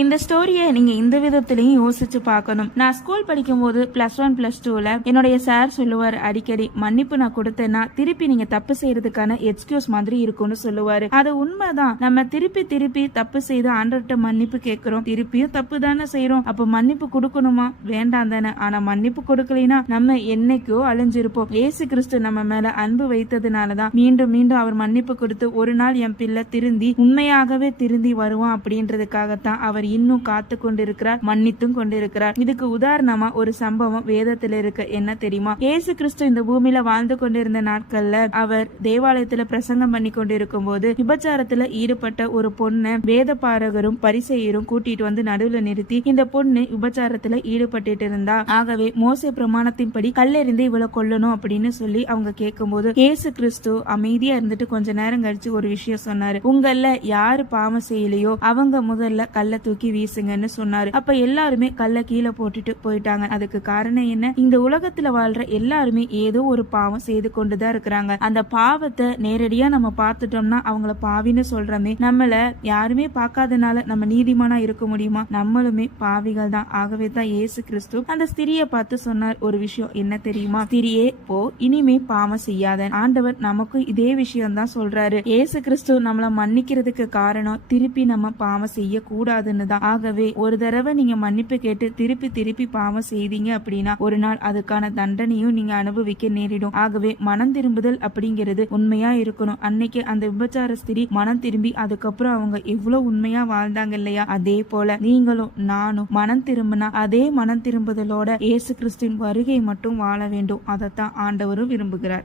இந்த ஸ்டோரியை நீங்க இந்த விதத்திலையும் யோசிச்சு பார்க்கணும். நான் ஸ்கூல் படிக்கும் போது +1 +2ல என்னுடைய சார் சொல்லுவார் அடிக்கடி, மன்னிப்பு நான் கொடுத்தேன்னா திருப்பி நீங்க தப்பு செய்யறதுக்கான எக்ஸ்கியூஸ் மாதிரி இருக்கும்னு சொல்லுவாரு. அது உண்மைதான். நம்ம திருப்பி திருப்பி தப்பு செய்து ஆண்டவர்கிட்ட மன்னிப்பு கேட்கிறோம், திருப்பியும் தப்பு தானே செய்யறோம். அப்ப மன்னிப்பு கொடுக்கணுமா? வேண்டாம் தானே. ஆனா மன்னிப்பு கொடுக்கலைன்னா நம்ம என்னைக்கோ அழிஞ்சிருப்போம். இயேசு கிறிஸ்து நம்ம மேல அன்பு வைத்ததுனாலதான் மீண்டும் மீண்டும் அவர் மன்னிப்பு கொடுத்து ஒரு நாள் என் பிள்ளை திருந்தி உண்மையாகவே திருந்தி வருவான் அப்படின்றதுக்காகத்தான் அவர் இன்னும் காத்து கொண்டிருக்கிறார், மன்னித்தும் கொண்டிருக்கிறார். இதுக்கு உதாரணமா ஒரு சம்பவம் வேதத்துல இருக்கு. என்ன தெரியுமா? இயேசு கிறிஸ்து இந்த பூமியில வாழ்ந்து கொண்டிருந்த நாட்கள்ல அவர் தேவாலயத்துல பிரசங்கம் பண்ணி கொண்டிருக்கும் போது விபச்சாரத்துல ஈடுபட்ட ஒரு பொண்ணு வேத பாரகரும் பரிசேயரும் கூட்டிட்டு வந்து நடுவுல நிறுத்தி, இந்த பொண்ணு விபச்சாரத்துல ஈடுபட்டு இருந்தா, ஆகவே மோசே பிரமாணத்தின்படி கல்லெறிந்து இவளை கொல்லணும் அப்படின்னு சொல்லி அவங்க கேட்கும் போது இயேசு கிறிஸ்து அமைதியா இருந்துட்டு கொஞ்ச நேரம் கழிச்சு ஒரு விஷயம் சொன்னாரு. உங்கள யாரு பாவம் செய்யலையோ அவங்க முதல்ல கல்ல தூக்கி வீசுங்கன்னு சொன்னாரு. அப்ப எல்லாருமே கல்ல கீழே போட்டுட்டு போயிட்டாங்க. அதுக்கு காரணம் என்ன? இந்த உலகத்துல வாழ்ற எல்லாருமே ஏதோ ஒரு பாவம் செய்து கொண்டுதான் இருக்கிறாங்க. அந்த பாவத்தை நேரடியா நம்ம பார்த்துட்டோம்னா அவங்கள பாவின்னு சொல்றோமே, நம்மள யாருமே பார்க்காதனால நம்ம நீதிமானா இருக்க முடியுமா? நம்மளுமே பாவிகள் தான். ஆகவே தான் இயேசு கிறிஸ்து அந்த ஸ்திரியை பார்த்து சொன்னார் ஒரு விஷயம். என்ன தெரியுமா? ஸ்திரியே போ, இனிமே பாவம் செய்யாத. ஆண்டவர் நமக்கு இதே விஷயம் தான் சொல்றாரு. இயேசு கிறிஸ்து நம்மள மன்னிக்கிறதுக்கு காரணம் திருப்பி நம்ம பாவம் செய்ய கூடாதுன்னு தான். ஆகவே ஒரு தடவை நீங்க மன்னிப்பு கேட்டு திருப்பி திருப்பி பாவம் செய்தீங்க அப்படின்னா ஒரு நாள் அதுக்கான தண்டனையும் நீங்க அனுபவிக்க நேரிடும். ஆகவே மனம் திரும்புதல் அப்படிங்கிறது உண்மையா இருக்கணும். அன்னைக்கு அந்த விபச்சார ஸ்திரீ மனம் திரும்பி அதுக்கப்புறம் அவங்க எவ்வளவு உண்மையா வாழ்ந்தாங்க இல்லையா? அதே போல நீங்களும் நானும் மனம் திரும்பினா அதே மனம் திரும்புதலோட இயேசு கிறிஸ்துவின் வருகை மட்டும் வாழ வேண்டும். அதைத்தான் ஆண்டவரும் விரும்புகிறார்.